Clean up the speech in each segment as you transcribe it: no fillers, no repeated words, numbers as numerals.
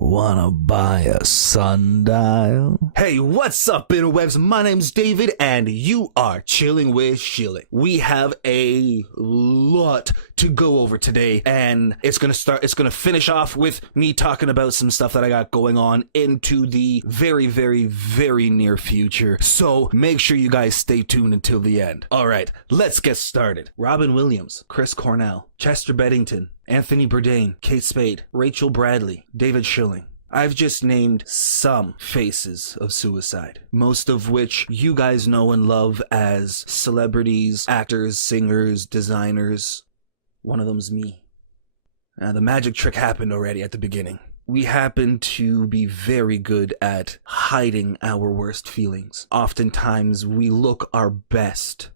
Wanna buy a sundial? Hey, what's up, interwebs? My name's David, and you are Chilling with Schilling. We have a lot to go over today, and it's gonna finish off with me talking about some stuff that I got going on into the very, very, very near future. So make sure you guys stay tuned until the end. Alright, let's get started. Robin Williams, Chris Cornell, Chester Bennington, Anthony Bourdain, Kate Spade, Rachel Bradley, David Schilling. I've just named some faces of suicide, most of which you guys know and love as celebrities, actors, singers, designers. One of them's me. The magic trick happened already at the beginning. We happen to be very good at hiding our worst feelings. Oftentimes, we look our best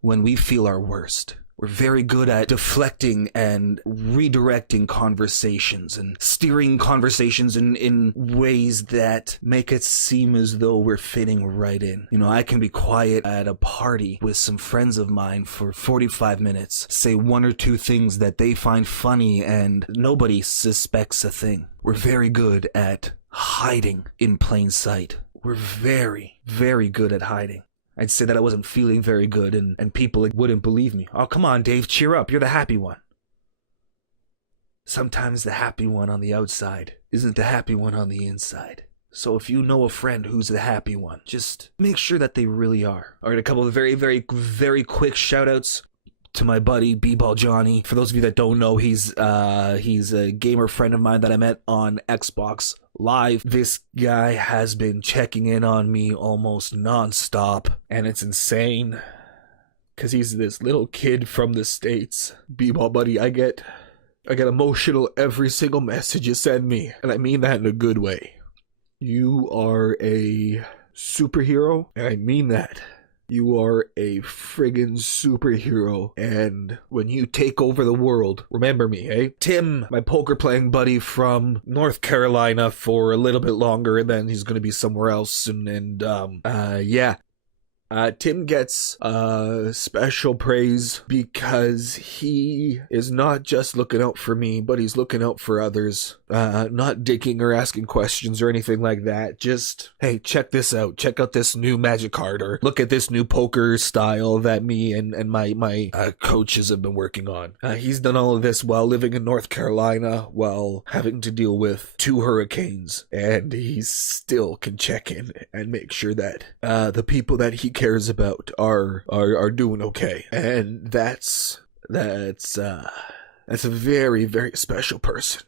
when we feel our worst. We're very good at deflecting and redirecting conversations and steering conversations in ways that make it seem as though we're fitting right in. You know, I can be quiet at a party with some friends of mine for 45 minutes, say one or two things that they find funny, and nobody suspects a thing. We're very good at hiding in plain sight. We're very, very good at hiding. I'd say that I wasn't feeling very good, and people wouldn't believe me. Oh, come on, Dave, cheer up. You're the happy one. Sometimes the happy one on the outside isn't the happy one on the inside. So if you know a friend who's the happy one, just make sure that they really are. All right, a couple of very, very, very quick shout-outs to my buddy B-Ball Johnny. For those of you that don't know, he's a gamer friend of mine that I met on Xbox Live. This guy has been checking in on me almost non-stop, and it's insane because he's this little kid from the States. B-Ball buddy, I get emotional every single message you send me, and I mean that in a good way. You are a superhero, and I mean that. You are a friggin' superhero, and when you take over the world, remember me, eh? Tim, my poker playing buddy from North Carolina for a little bit longer, and then he's gonna be somewhere else, yeah. Tim gets special praise because he is not just looking out for me, but he's looking out for others. Not digging or asking questions or anything like that. Just, hey, check this out. Check out this new magic card, or look at this new poker style that me and my coaches have been working on. He's done all of this while living in North Carolina, while having to deal with 2 hurricanes, and he still can check in and make sure that the people that he cares about are doing okay. And that's a very, very special person.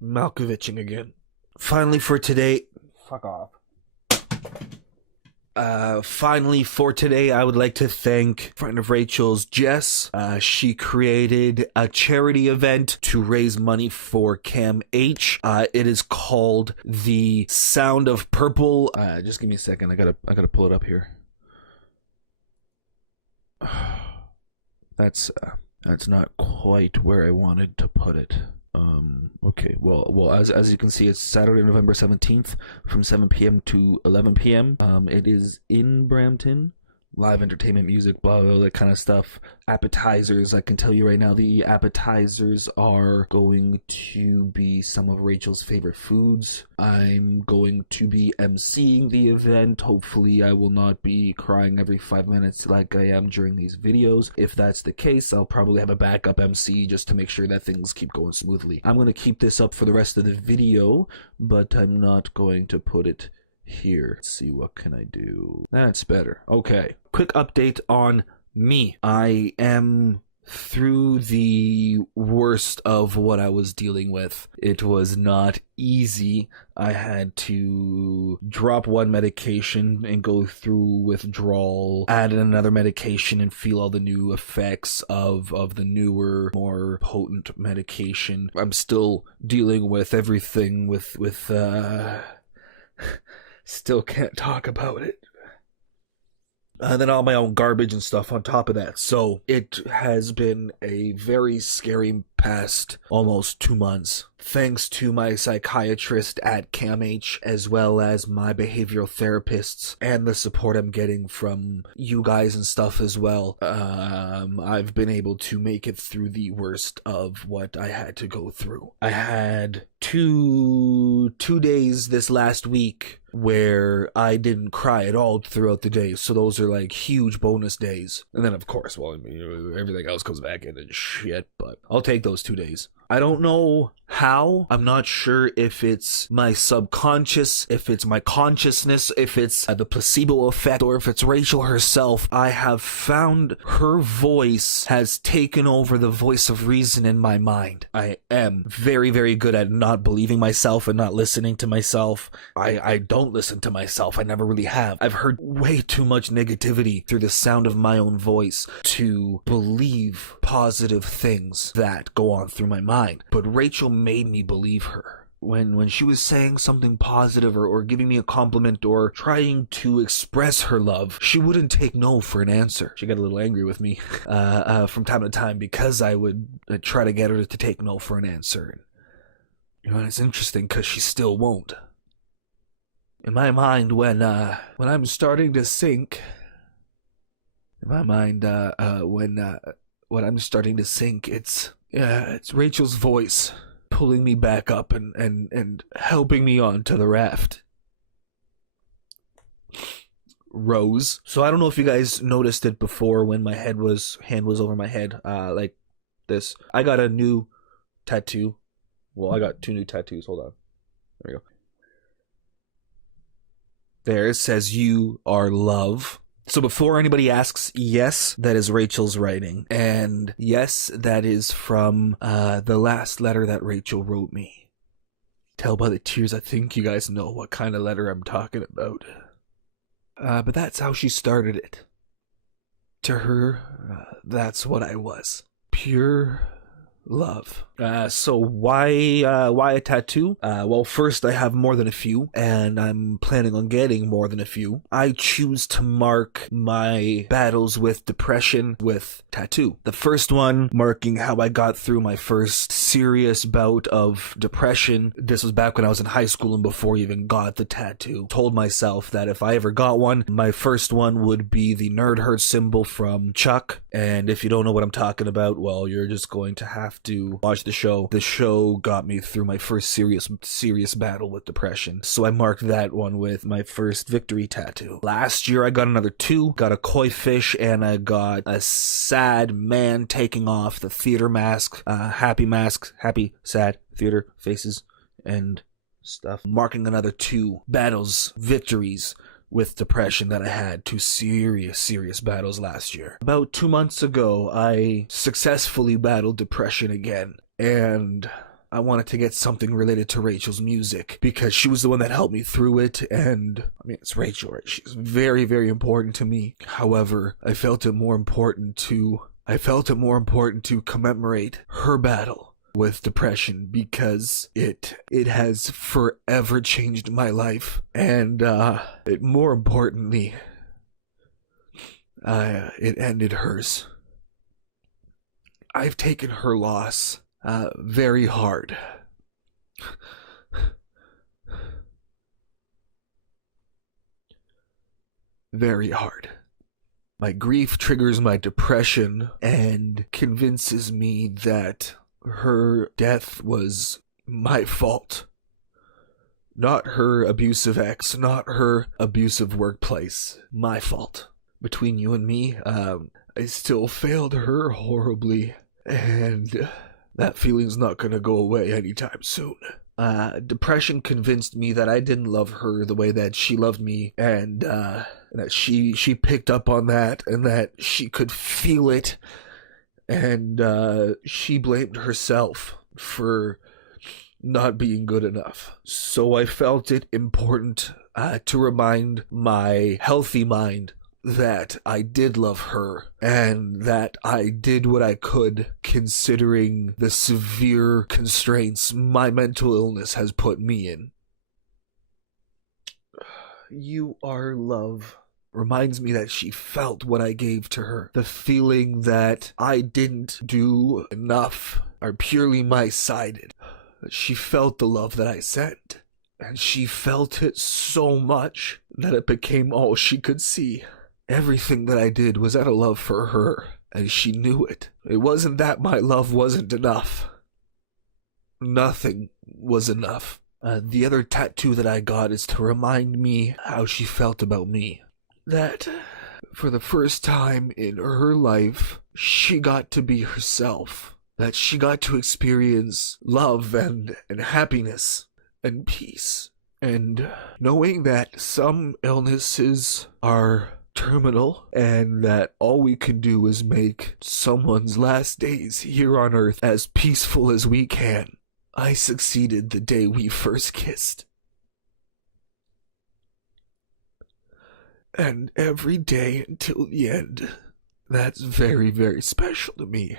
Malkoviching again. Finally for today, fuck off. Finally for today, I would like to thank a friend of Rachel's, Jess. She created a charity event to raise money for Cam H. It is called The Sound of Purple. Just give me a second. I gotta pull it up here. That's not quite where I wanted to put it. Okay, well, as you can see, it's Saturday, November 17th from 7 p.m. to 11 p.m. It is in Brampton. Live entertainment, music, blah, blah, that kind of stuff. Appetizers, I can tell you right now, the appetizers are going to be some of Rachel's favorite foods. I'm going to be emceeing the event. Hopefully I will not be crying every 5 minutes like I am during these videos. If that's the case, I'll probably have a backup MC just to make sure that things keep going smoothly. I'm going to keep this up for the rest of the video, but I'm not going to put it here. Let's see, what can I do? That's better. Okay. Quick update on me. I am through the worst of what I was dealing with. It was not easy. I had to drop one medication and go through withdrawal, add another medication and feel all the new effects of the newer, more potent medication. I'm still dealing with everything with still can't talk about it. And then all my own garbage and stuff on top of that. So it has been a very scary past almost 2 months. Thanks to my psychiatrist at CAMH, as well as my behavioral therapists, and the support I'm getting from you guys and stuff as well, I've been able to make it through the worst of what I had to go through. I had 2 to 2 days this last week where I didn't cry at all throughout the day. So those are like huge bonus days. And then, of course, well, I mean, everything else comes back into shit, but I'll take those 2 days. I don't know how. I'm not sure if it's my subconscious, if it's my consciousness, if it's the placebo effect, or if it's Rachel herself. I have found her voice has taken over the voice of reason in my mind. I am very, very good at not believing myself and not listening to myself. I don't listen to myself. I never really have. I've heard way too much negativity through the sound of my own voice to believe positive things that go on through my mind. But Rachel made me believe her. When she was saying something positive or giving me a compliment or trying to express her love, she wouldn't take no for an answer. She got a little angry with me from time to time because I would try to get her to take no for an answer. You know, and it's interesting because she still won't. In my mind, when I'm starting to sink, in my mind, when I'm starting to sink, it's Rachel's voice pulling me back up and helping me onto the raft. Rose. So I don't know if you guys noticed it before when my hand was over my head, like this. I got a new tattoo. Well, I got 2 new tattoos. Hold on. There we go. There it says "You are love." So before anybody asks, yes, that is Rachel's writing. And yes, that is from the last letter that Rachel wrote me. Tell by the tears, I think you guys know what kind of letter I'm talking about. But that's how she started it. To her, that's what I was. Pure love. So why a tattoo? Well, first, I have more than a few, and I'm planning on getting more than a few. I choose to mark my battles with depression with tattoo. The first one marking how I got through my first serious bout of depression. This was back when I was in high school and before I even got the tattoo. Told myself that if I ever got one, my first one would be the nerd hurt symbol from Chuck. And if you don't know what I'm talking about, well, you're just going to have to watch the show. The show got me through my first serious battle with depression. So I marked that one with my first victory tattoo. Last year I got another 2. Got a koi fish and I got a sad man taking off the theater mask. Happy mask, happy, sad, theater faces and stuff. Marking another 2 battles, victories with depression that I had. 2 serious battles last year. About 2 months ago, I successfully battled depression again. And I wanted to get something related to Rachel's music because she was the one that helped me through it. And I mean, it's Rachel, right? She's very, very important to me. However, I felt it more important to commemorate her battle with depression because it has forever changed my life. And more importantly, it ended hers. I've taken her loss very hard. Very hard. My grief triggers my depression and convinces me that her death was my fault. Not her abusive ex, not her abusive workplace. My fault. Between you and me, I still failed her horribly, and that feeling's not gonna go away anytime soon. Depression convinced me that I didn't love her the way that she loved me, and that she picked up on that, and that she could feel it, and she blamed herself for not being good enough. So I felt it important to remind my healthy mind that I did love her and that I did what I could considering the severe constraints my mental illness has put me in. You are love reminds me that she felt what I gave to her. The feeling that I didn't do enough are purely my-sided. She felt the love that I sent, and she felt it so much that it became all she could see. Everything that I did was out of love for her, and she knew it. It wasn't that my love wasn't enough. Nothing was enough. The other tattoo that I got is to remind me how she felt about me. That for the first time in her life, she got to be herself. That she got to experience love and happiness and peace. And knowing that some illnesses are terminal and that all we can do is make someone's last days here on Earth as peaceful as we can. I succeeded the day we first kissed. And every day until the end, that's very, very special to me.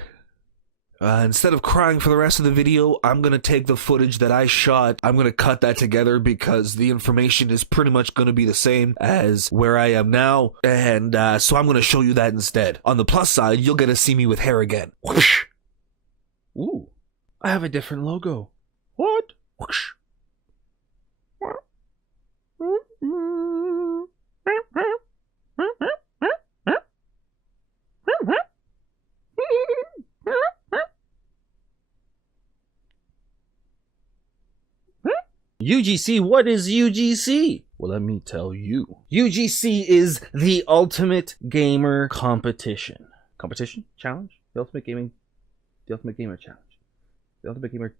Instead of crying for the rest of the video, I'm going to take the footage that I shot. I'm going to cut that together because the information is pretty much going to be the same as where I am now. And so I'm going to show you that instead. On the plus side, you'll get to see me with hair again. Whoosh. Ooh, I have a different logo. What? Whoosh. UGC, what is UGC? Well, let me tell you. UGC is the Ultimate Gamer Competition. Competition? Challenge? The Ultimate Gamer Challenge. The Ultimate Gamer...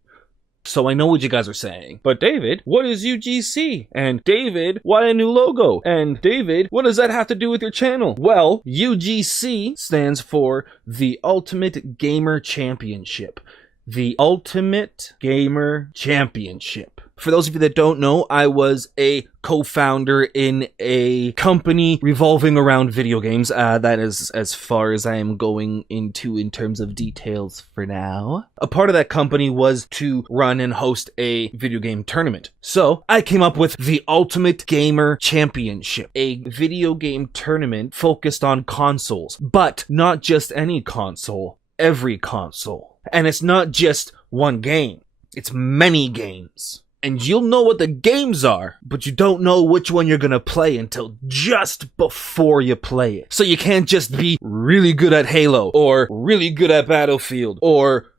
So I know what you guys are saying. But David, what is UGC? And David, why a new logo? And David, what does that have to do with your channel? Well, UGC stands for the Ultimate Gamer Championship. The Ultimate Gamer Championship. For those of you that don't know, I was a co-founder in a company revolving around video games. That is as far as I am going into in terms of details for now. A part of that company was to run and host a video game tournament. So I came up with the Ultimate Gamer Championship, a video game tournament focused on consoles, but not just any console, every console. And it's not just one game, it's many games. And you'll know what the games are, but you don't know which one you're gonna play until just before you play it. So you can't just be really good at Halo, or really good at Battlefield, or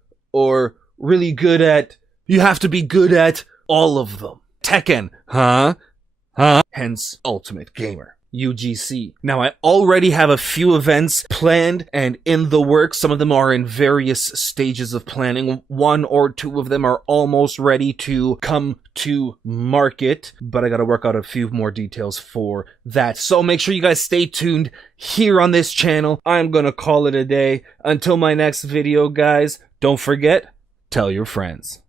really good at... You have to be good at all of them. Tekken, huh? Hence, Ultimate Gamer. UGC. Now, I already have a few events planned and in the works. Some of them are in various stages of planning. 1 or 2 of them are almost ready to come to market, but I gotta work out a few more details for that. So make sure you guys stay tuned here on this channel. I'm gonna call it a day. Until my next video, guys, don't forget, tell your friends.